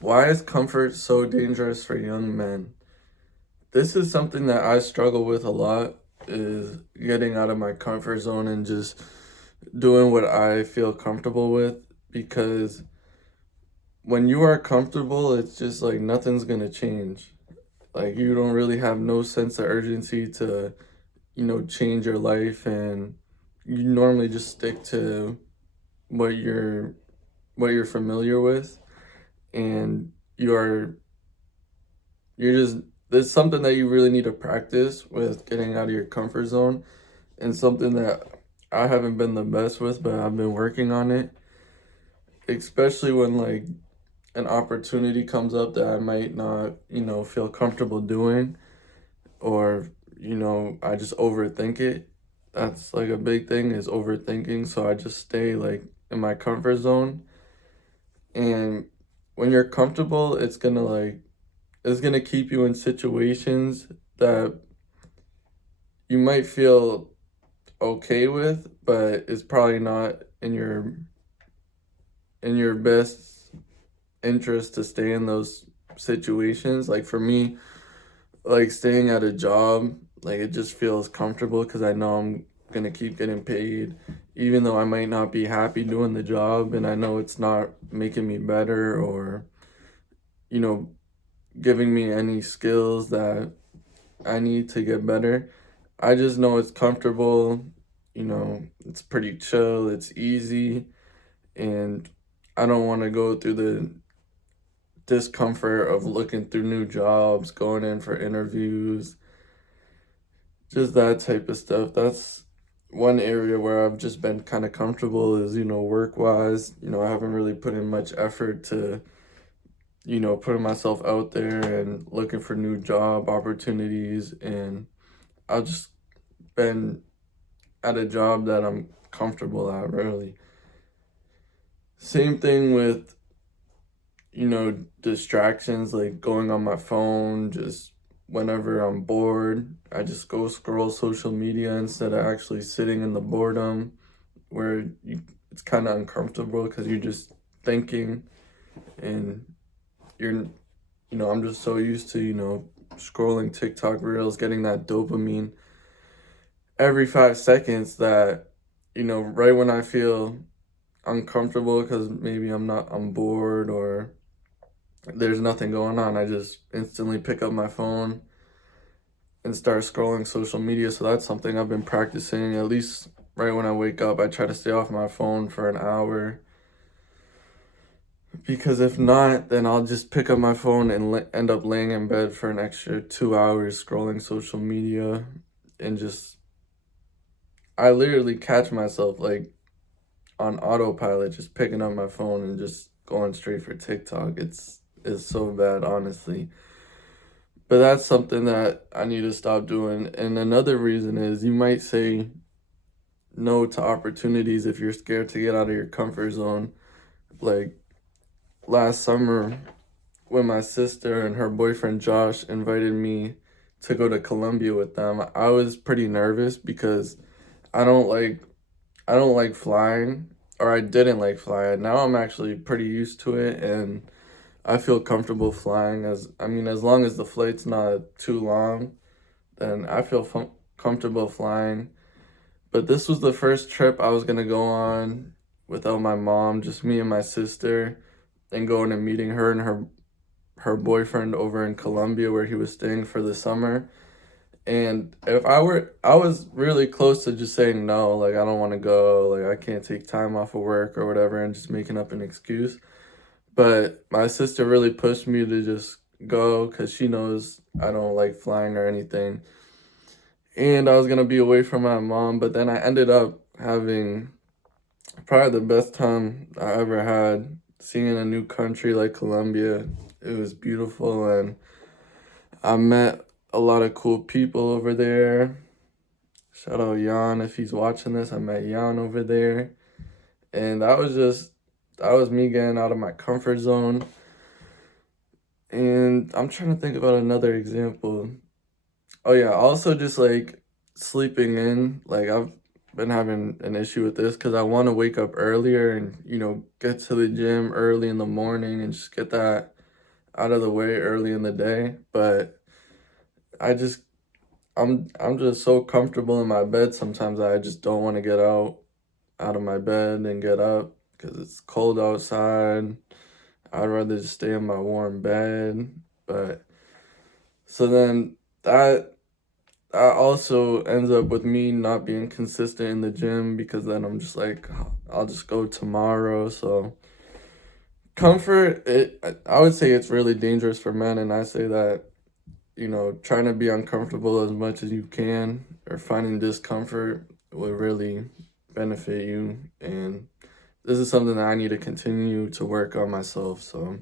Why is comfort so dangerous for young men? This is something that I struggle with a lot, is getting out of my comfort zone and just doing what I feel comfortable with, because when you are comfortable, it's just like nothing's gonna change. Like you don't really have no sense of urgency to, change your life, and you normally just stick to what you're what you're familiar with, and you're just there's something that you really need to practice with getting out of your comfort zone, and something that I haven't been the best with, but I've been working on it, especially when like an opportunity comes up that I might not, feel comfortable doing, or, I just overthink it. That's like a big thing, is overthinking. So I just stay like in my comfort zone. And when you're comfortable, it's gonna keep you in situations that you might feel okay with, but it's probably not in your best interest to stay in those situations. Like for me, like staying at a job, like it just feels comfortable because I know I'm gonna keep getting paid, even though I might not be happy doing the job, and I know it's not making me better, or, you know, giving me any skills that I need to get better. I just know it's comfortable, it's pretty chill, it's easy, and I don't want to go through the discomfort of looking through new jobs, going in for interviews, just that type of stuff. That's one area where I've just been kind of comfortable, is, work wise. I haven't really put in much effort to, putting myself out there and looking for new job opportunities. And I've just been at a job that I'm comfortable at, really. Same thing with, distractions, like going on my phone, just whenever I'm bored, I just go scroll social media instead of actually sitting in the boredom, where it's kind of uncomfortable because you're just thinking, and you're, I'm just so used to, scrolling TikTok reels, getting that dopamine every 5 seconds, that, right when I feel uncomfortable because maybe I'm bored, or there's nothing going on, I just instantly pick up my phone and start scrolling social media. So that's something I've been practicing. At least right when I wake up, I try to stay off my phone for an hour. Because if not, then I'll just pick up my phone and end up laying in bed for an extra 2 hours scrolling social media. And just, I literally catch myself like on autopilot, just picking up my phone and just going straight for TikTok. It's so bad, honestly. But that's something that I need to stop doing. And another reason is, you might say no to opportunities if you're scared to get out of your comfort zone. Like last summer, when my sister and her boyfriend Josh invited me to go to Colombia with them, I was pretty nervous because I don't like I don't like flying, or I didn't like flying. Now I'm actually pretty used to it, and I feel comfortable flying. As long as the flight's not too long, then I feel comfortable flying. But this was the first trip I was gonna go on without my mom, just me and my sister, and going and meeting her and her boyfriend over in Colombia, where he was staying for the summer. And I was really close to just saying no, like I don't want to go, like I can't take time off of work or whatever, and just making up an excuse. But my sister really pushed me to just go because she knows I don't like flying or anything. And I was gonna be away from my mom, but then I ended up having probably the best time I ever had, seeing a new country like Colombia. It was beautiful, and I met a lot of cool people over there. Shout out Jan if he's watching this. I met Jan over there. And that was me getting out of my comfort zone. And I'm trying to think about another example. Oh yeah, also just like sleeping in. Like I've been having an issue with this because I want to wake up earlier and, get to the gym early in the morning and just get that. out of the way early in the day, but I just I'm just so comfortable in my bed sometimes that I just don't want to get out of my bed and get up because it's cold outside. I'd rather just stay in my warm bed. But so then that also ends up with me not being consistent in the gym because then I'm just like, I'll just go tomorrow. So comfort, I would say it's really dangerous for men, and I say that, trying to be uncomfortable as much as you can or finding discomfort will really benefit you. And this is something that I need to continue to work on myself. So